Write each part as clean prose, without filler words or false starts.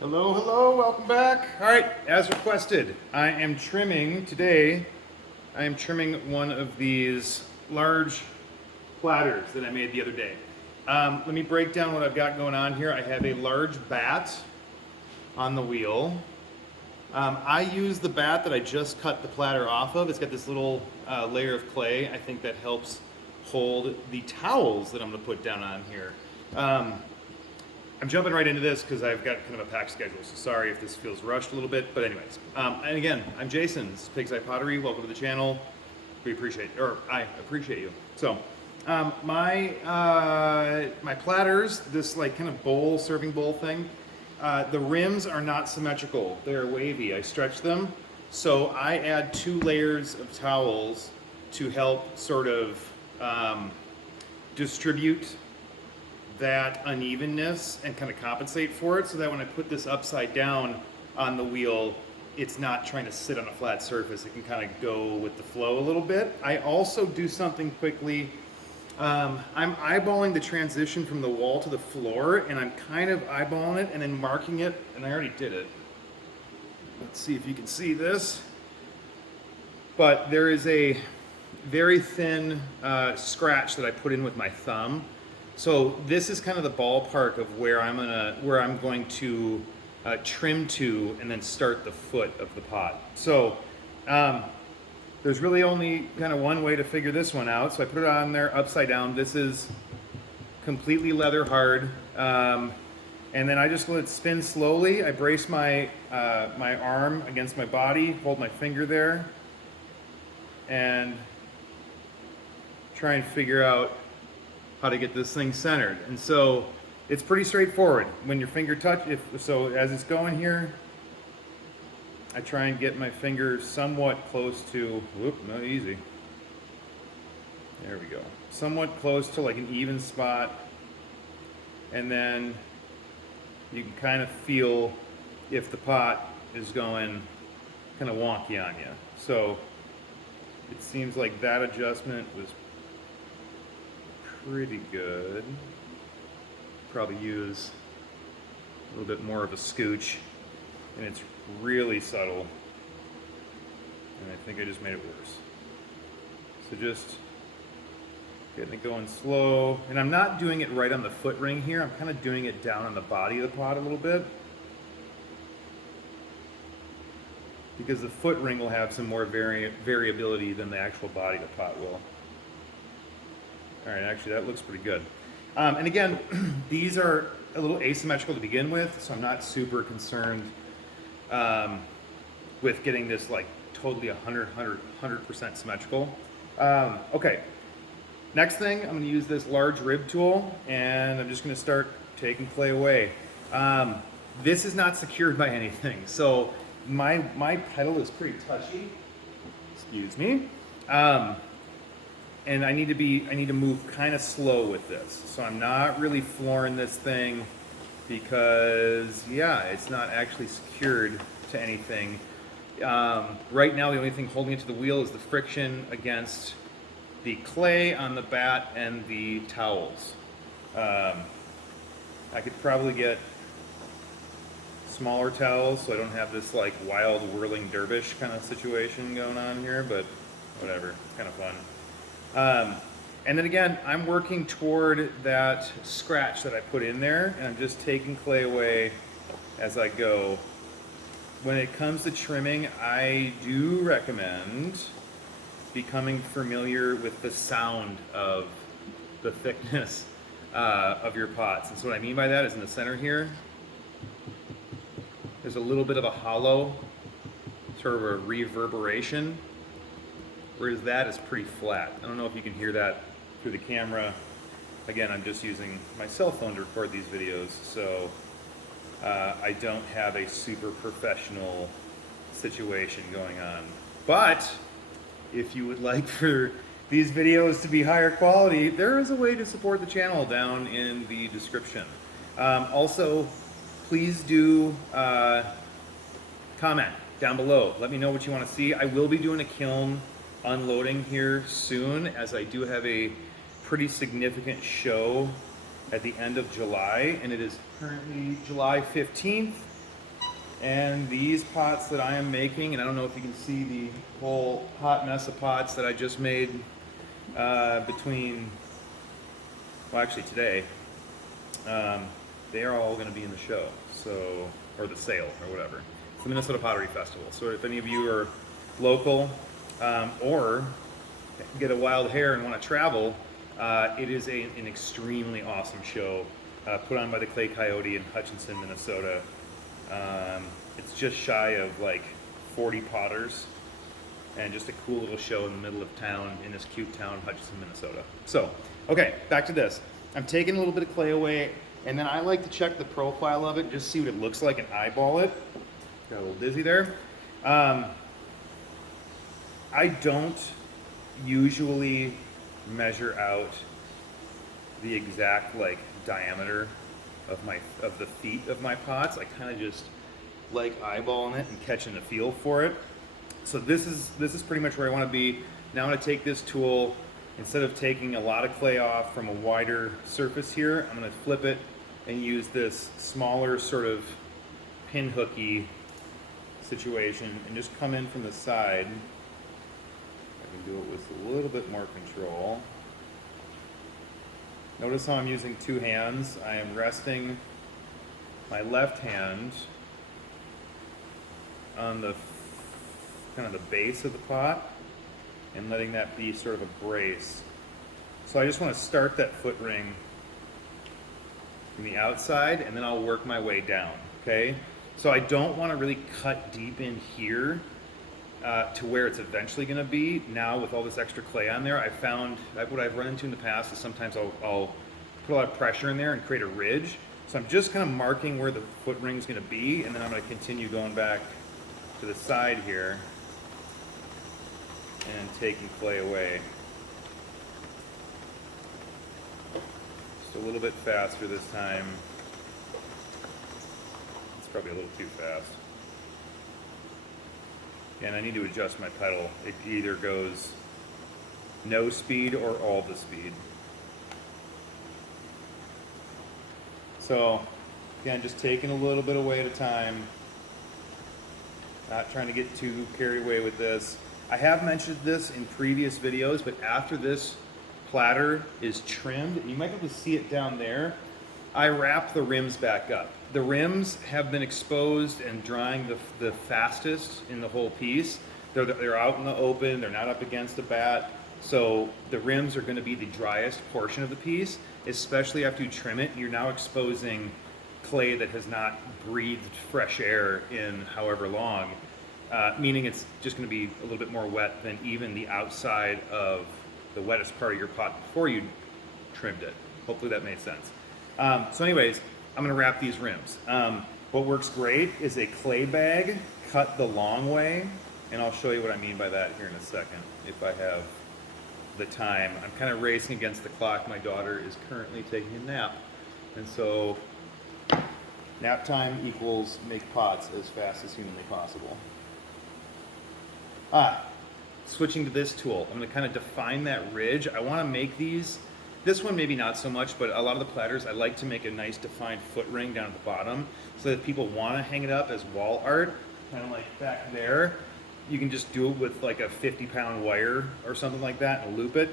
Hello, hello, welcome back. All right, as requested, I am trimming today. I am trimming one of these large platters that I made the other day. Let me break down what I've got going on here. I have a large bat on the wheel. I use the bat that I just cut the platter off of. It's got this little layer of clay. I think that helps hold the towels that I'm gonna put down on here. I'm jumping right into this because I've got kind of a packed schedule, so sorry if this feels rushed a little bit, but anyways. And again, I'm Jason, this is Pig's Eye Pottery. Welcome to the channel. We appreciate, or I appreciate you. So, my platters, this like kind of bowl, serving bowl thing, the rims are not symmetrical. They're wavy. I stretch them, so I add 2 layers of towels to help sort of distribute that unevenness and kind of compensate for it, so that when I put this upside down on the wheel, it's not trying to sit on a flat surface. It can kind of go with the flow a little bit. I also do something quickly. I'm eyeballing the transition from the wall to the floor, and I'm kind of eyeballing it and then marking it, and I already did it. Let's see if you can see this. But there is a very thin scratch that I put in with my thumb. So this is kind of the ballpark of where I'm going to trim to and then start the foot of the pot. So there's really only kind of one way to figure this one out. So I put it on there upside down. This is completely leather hard. And then I just let it spin slowly. I brace my arm against my body, hold my finger there, and try and figure out how to get this thing centered. And so it's pretty straightforward. When your finger touch, so as it's going here, I try and get my finger somewhat close to, whoop, not easy. There we go. Somewhat close to like an even spot. And then you can kind of feel if the pot is going kind of wonky on you. So it seems like that adjustment was pretty good. Probably use a little bit more of a scooch, and it's really subtle, and I think I just made it worse. So just getting it going slow, and I'm not doing it right on the foot ring here. I'm kind of doing it down on the body of the pot a little bit, because the foot ring will have some more variability than the actual body of the pot will. All right, actually that looks pretty good. And again, these are a little asymmetrical to begin with, so I'm not super concerned with getting this like totally 100% symmetrical. Okay, next thing, I'm gonna use this large rib tool, and I'm just gonna start taking clay away. This is not secured by anything, so my pedal is pretty touchy. Excuse me. And I need to move kind of slow with this. So I'm not really flooring this thing because, yeah, it's not actually secured to anything. Right now, the only thing holding it to the wheel is the friction against the clay on the bat and the towels. I could probably get smaller towels so I don't have this like wild whirling dervish kind of situation going on here, but whatever, it's kind of fun. And then again, I'm working toward that scratch that I put in there, and I'm just taking clay away as I go. When it comes to trimming, I do recommend becoming familiar with the sound of the thickness of your pots. And so what I mean by that is in the center here, there's a little bit of a hollow, sort of a reverberation, whereas that is pretty flat. I don't know if you can hear that through the camera. Again, I'm just using my cell phone to record these videos, so I don't have a super professional situation going on. But if you would like for these videos to be higher quality, there is a way to support the channel down in the description. Also, please do comment down below. Let me know what you want to see. I will be doing a kiln unloading here soon, as I do have a pretty significant show at the end of July, and it is currently July 15th, And these pots that I am making, and I don't know if you can see the whole hot mess of pots that I just made between, well actually today, they are all going to be in the show, so, or the sale, or whatever. It's the Minnesota Pottery Festival. So if any of you are local or get a wild hair and want to travel, it is an extremely awesome show put on by the Clay Coyote in Hutchinson, Minnesota. It's just shy of like 40 potters and just a cool little show in the middle of town in this cute town, Hutchinson, Minnesota. So, okay, back to this. I'm taking a little bit of clay away, and then I like to check the profile of it, just see what it looks like and eyeball it. Got a little dizzy there. I don't usually measure out the exact like diameter of the feet of my pots. I kind of just like eyeballing it and catching the feel for it. So this is pretty much where I want to be. Now I'm going to take this tool, instead of taking a lot of clay off from a wider surface here, I'm going to flip it and use this smaller sort of pin hooky situation and just come in from the side. I can do it with a little bit more control. Notice how I'm using two hands. I am resting my left hand on the kind of the base of the pot and letting that be sort of a brace. So I just want to start that foot ring from the outside, and then I'll work my way down, okay? So I don't want to really cut deep in here to where it's eventually going to be. Now with all this extra clay on there, I found that what I've run into in the past is sometimes I'll put a lot of pressure in there and create a ridge. So I'm just kind of marking where the foot ring is going to be, and then I'm going to continue going back to the side here and taking clay away. Just a little bit faster this time. It's probably a little too fast. And I need to adjust my pedal. It either goes no speed or all the speed. So again, just taking a little bit away at a time. Not trying to get too carried away with this. I have mentioned this in previous videos, but after this platter is trimmed, and you might be able to see it down there, I wrap the rims back up. The rims have been exposed and drying the fastest in the whole piece. They're out in the open, they're not up against the bat, so the rims are going to be the driest portion of the piece, especially after you trim it. You're now exposing clay that has not breathed fresh air in however long, meaning it's just going to be a little bit more wet than even the outside of the wettest part of your pot before you trimmed it. Hopefully that made sense. So anyways, I'm going to wrap these rims. What works great is a clay bag cut the long way, and I'll show you what I mean by that here in a second if I have the time. I'm kind of racing against the clock. My daughter is currently taking a nap, and so nap time equals make pots as fast as humanly possible. Switching to this tool, I'm going to kind of define that ridge. I want to make these, this one maybe not so much, but a lot of the platters I like to make a nice defined foot ring down at the bottom so that if people want to hang it up as wall art, kind of like back there, you can just do it with like a 50-pound wire or something like that and loop it.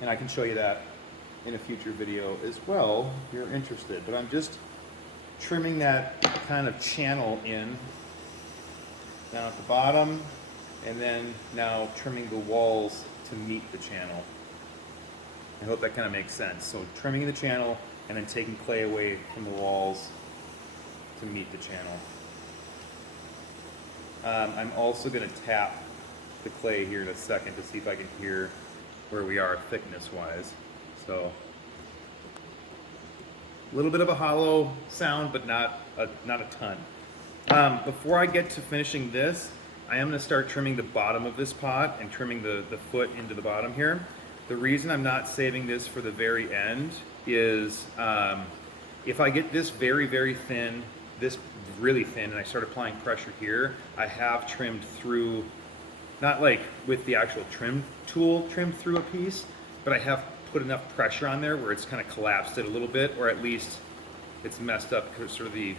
And I can show you that in a future video as well if you're interested. But I'm just trimming that kind of channel in down at the bottom, and then now trimming the walls to meet the channel. I hope that kind of makes sense. So trimming the channel and then taking clay away from the walls to meet the channel. I'm also going to tap the clay here in a second to see if I can hear where we are thickness-wise. So a little bit of a hollow sound, but not a ton. Before I get to finishing this, I am going to start trimming the bottom of this pot and trimming the foot into the bottom here. The reason I'm not saving this for the very end is if I get this very, very thin, this really thin, and I start applying pressure here, I have trimmed through, not like with the actual trim tool trimmed through a piece, but I have put enough pressure on there where it's kind of collapsed it a little bit, or at least it's messed up sort of the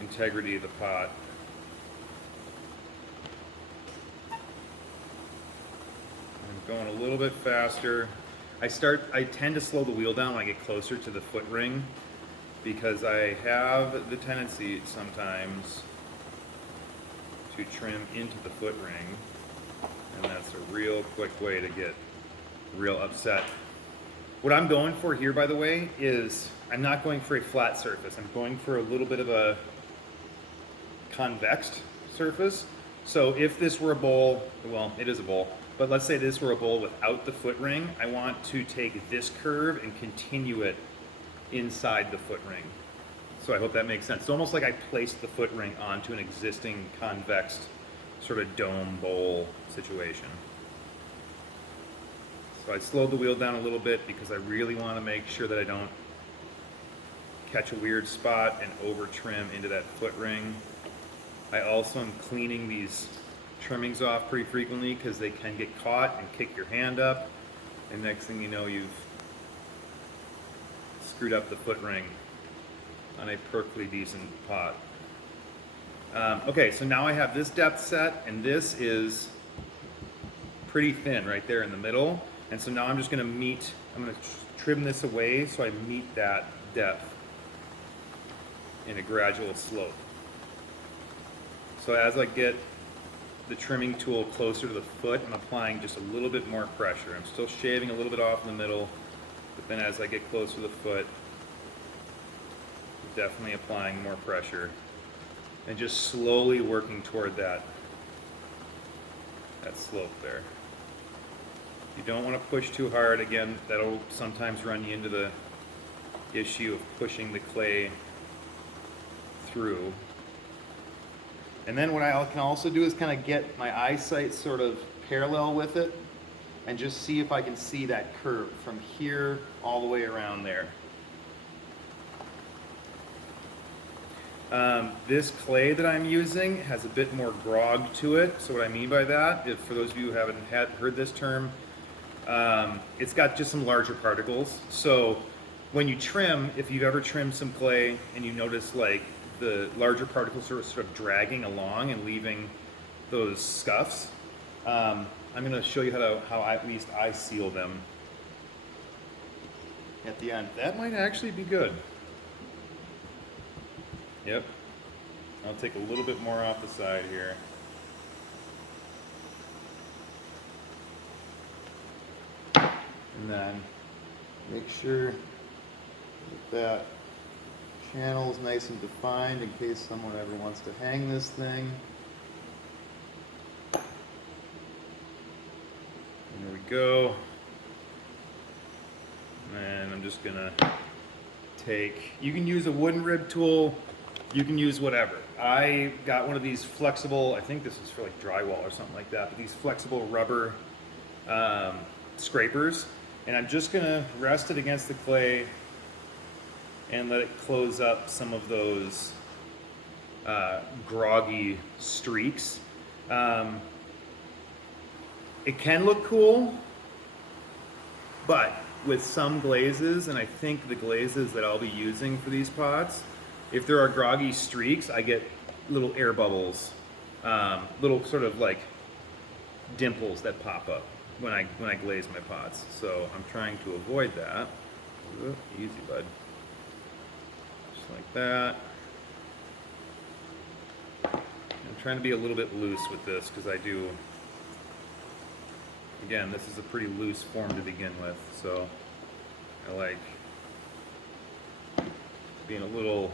integrity of the pot. I'm going a little bit faster. I tend to slow the wheel down when I get closer to the foot ring because I have the tendency sometimes to trim into the foot ring, and that's a real quick way to get real upset. What I'm going for here, by the way, is I'm not going for a flat surface. I'm going for a little bit of a convex surface. So if this were a bowl, well, it is a bowl, but let's say this were a bowl without the foot ring, I want to take this curve and continue it inside the foot ring. So I hope that makes sense. It's almost like I placed the foot ring onto an existing convex sort of dome bowl situation. So I slowed the wheel down a little bit because I really want to make sure that I don't catch a weird spot and over trim into that foot ring. I also am cleaning these trimmings off pretty frequently because they can get caught and kick your hand up, and next thing you know, you've screwed up the foot ring on a perfectly decent pot. Okay, so now I have this depth set, and this is pretty thin right there in the middle, and so now I'm just going to trim this away so I meet that depth in a gradual slope. So as I get the trimming tool closer to the foot, I'm applying just a little bit more pressure. I'm still shaving a little bit off in the middle, but then as I get closer to the foot, definitely applying more pressure and just slowly working toward that slope there. You don't want to push too hard. Again, that'll sometimes run you into the issue of pushing the clay through. And then what I can also do is kind of get my eyesight sort of parallel with it and just see if I can see that curve from here all the way around there. This clay that I'm using has a bit more grog to it. So what I mean by that, if for those of you who haven't heard this term, it's got just some larger particles. So when you trim, if you've ever trimmed some clay and you notice like the larger particles are sort of dragging along and leaving those scuffs, I'm going to show you how at least I seal them at the end. That might actually be good. Yep. I'll take a little bit more off the side here. And then make sure that channel is nice and defined in case someone ever wants to hang this thing. And there we go. And I'm just gonna you can use a wooden rib tool, you can use whatever. I got one of these flexible, I think this is for like drywall or something like that, but these flexible rubber scrapers, and I'm just gonna rest it against the clay and let it close up some of those groggy streaks. It can look cool, but with some glazes, and I think the glazes that I'll be using for these pots, if there are groggy streaks, I get little air bubbles, little sort of like dimples that pop up when I glaze my pots. So I'm trying to avoid that. Ooh, easy, bud. Just like that. I'm trying to be a little bit loose with this because I do, again, this is a pretty loose form to begin with, so I like being a little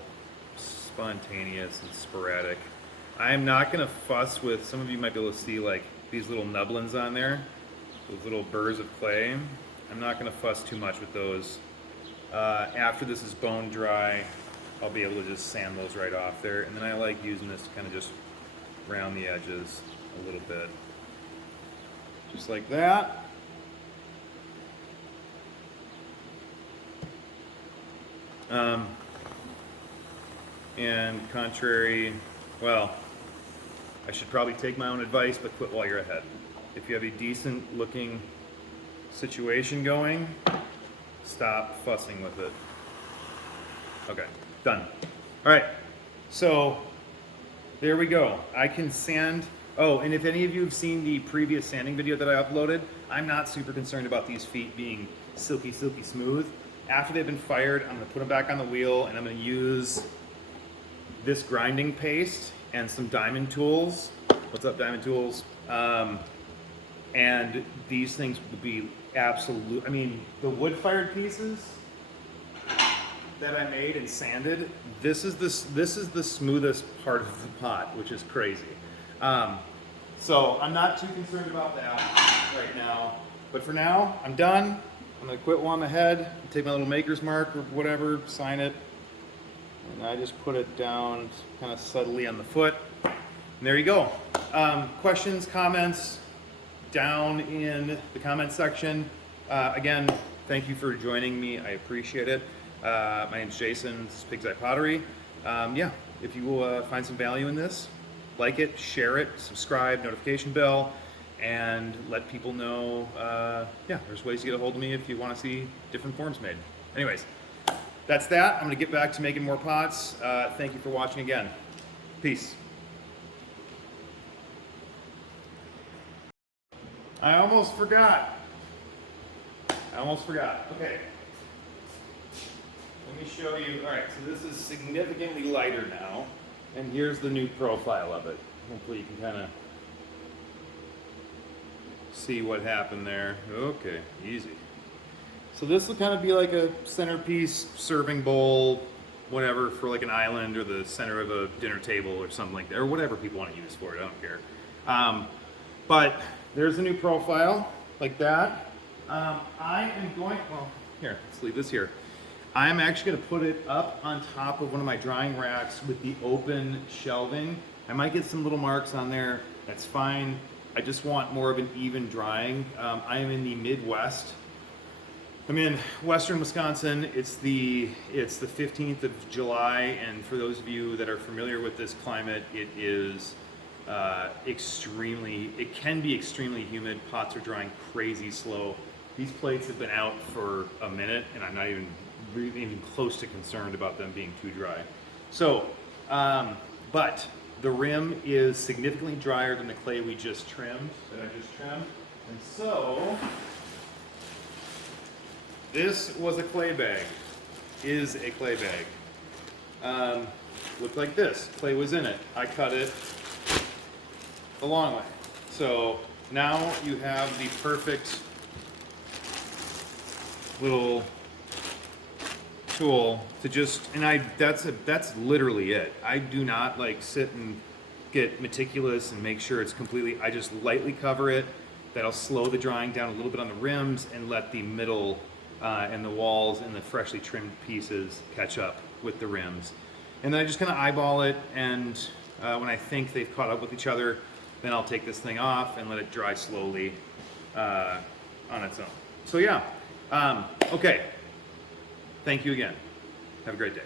spontaneous and sporadic. I'm not going to fuss with, some of you might be able to see like these little nublins on there, those little burrs of clay. I'm not going to fuss too much with those. After this is bone dry, I'll be able to just sand those right off there, and then I like using this to kind of just round the edges a little bit. Just like that. And contrary, well, I should probably take my own advice, but quit while you're ahead. If you have a decent looking situation going, stop fussing with it. Okay, done. All right, So there we go. I can sand. Oh, and if any of you have seen the previous sanding video that I uploaded, I'm not super concerned about these feet being silky, silky smooth. After they've been fired, I'm gonna put them back on the wheel and I'm gonna use this grinding paste and some diamond tools. What's up, diamond tools? And these things will be absolute. I mean, the wood-fired pieces that I made and sanded, this is the smoothest part of the pot, which is crazy. So I'm not too concerned about that right now. But for now, I'm done. I'm gonna quit while I'm ahead, take my little maker's mark or whatever, sign it, and I just put it down kind of subtly on the foot. And there you go. Questions, comments, down in the comment section. Again, thank you for joining me. I appreciate it. My name's Jason. This is Pig's Eye Pottery. Yeah, if you will find some value in this, like it, share it, subscribe, notification bell, and let people know, yeah, there's ways to get a hold of me if you want to see different forms made. Anyways, that's that. I'm going to get back to making more pots. Thank you for watching again. Peace. I almost forgot. Okay. Let me show you. All right, so this is significantly lighter now. And here's the new profile of it. Hopefully you can kind of see what happened there. Okay, easy. So this will kind of be like a centerpiece, serving bowl, whatever, for like an island or the center of a dinner table or something like that, or whatever people want to use for it, I don't care. But there's a new profile, like that. I am going, well, here, let's leave this here. I'm actually going to put it up on top of one of my drying racks with the open shelving. I might get some little marks on there. That's fine. I just want more of an even drying. I am in the Midwest. I'm in Western Wisconsin. It's the 15th of July, and for those of you that are familiar with this climate, it is it can be extremely humid. Pots are drying crazy slow. These plates have been out for a minute, and I'm not even close to concerned about them being too dry. So, but the rim is significantly drier than the clay we just trimmed, and so this was a clay bag, is a clay bag. Looked like this, clay was in it. I cut it the long way. So now you have the perfect little tool to just, and that's literally it. I do not like sit and get meticulous and make sure it's completely, I just lightly cover it. That'll slow the drying down a little bit on the rims and let the middle and the walls and the freshly trimmed pieces catch up with the rims. And then I just kind of eyeball it, and when I think they've caught up with each other, then I'll take this thing off and let it dry slowly on its own. So yeah, okay. Thank you again. Have a great day.